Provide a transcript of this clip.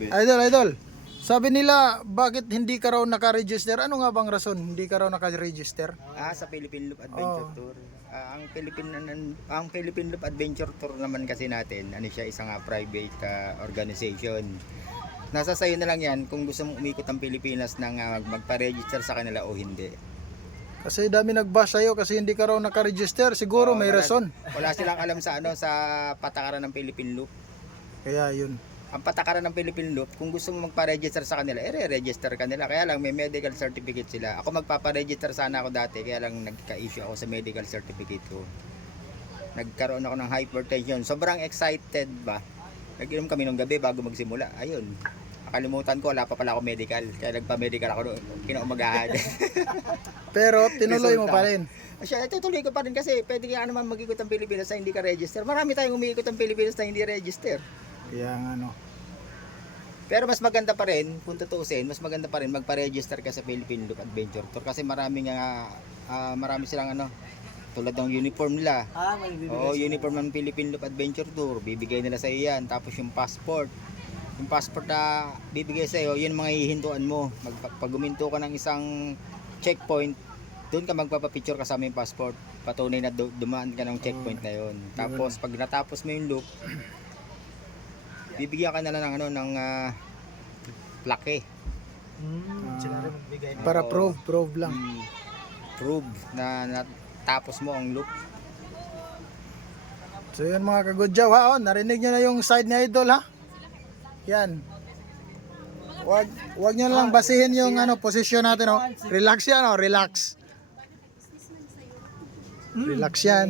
Idol, idol. Sabi nila, bakit hindi ka raw naka-register? Ano nga bang rason? Hindi ka raw naka-register? Sa Philippine Loop Adventure Tour. Ang Philippine Loop Adventure Tour naman kasi natin, ano siya, isang private organization. Nasa sayo na lang yan kung gusto mong umikot ang Pilipinas nang magpa-register sa kanila o hindi. Kasi dami nag-bash sa'yo kasi hindi ka raw naka-register. Siguro may rason. Wala silang alam sa sa patakaran ng Philippine Loop. Kaya yun. Ang patakaran ng Philippine Loop, kung gusto mo magpa-register sa kanila, re-register kanila. Kaya lang may medical certificate sila. Ako magpapa-register sana ako dati, kaya lang nagka-issue ako sa medical certificate ko. Nagkaroon ako ng hypertension. Sobrang excited ba? Nag-inom kami nung gabi bago magsimula. Ayun. Nakalimutan ko, wala pa pala ako medical. Kaya nagpa-medical ako kinaumagahan. Pero tinuloy mo pa rin. Siya, tutuloy ko pa rin kasi pwede ka naman mag-ikot ang Pilipinas na hindi ka register. Marami tayong umiikot ang Pilipinas na hindi register. Kaya nga no. Pero mas maganda pa rin, kung tutuusin, mas maganda pa rin magpa-register ka sa Philippine Loop Adventure Tour kasi marami silang tulad ng uniform nila. May bibigay. Oo, uniform ng Philippine Loop Adventure Tour, bibigay nila sa iyo yan. Tapos yung passport. Yung passport na bibigay sa iyo, yun mga hihintuan mo. Pag guminto ka ng isang checkpoint, doon ka magpapapicture kasama yung passport. Patunay na dumaan ka ng checkpoint na yun. Tapos pag natapos mo yung loop, bibigyan ka na lang ng plaque. Sila rin magbigay. Para prove lang. Prove na natapos mo ang loop. So yun mga kagudyaw ha. Narinig nyo na yung side ni Idol ha. Yan. Wag nyo lang basihin yung posisyon natin. Relax yan relax. Relax yan.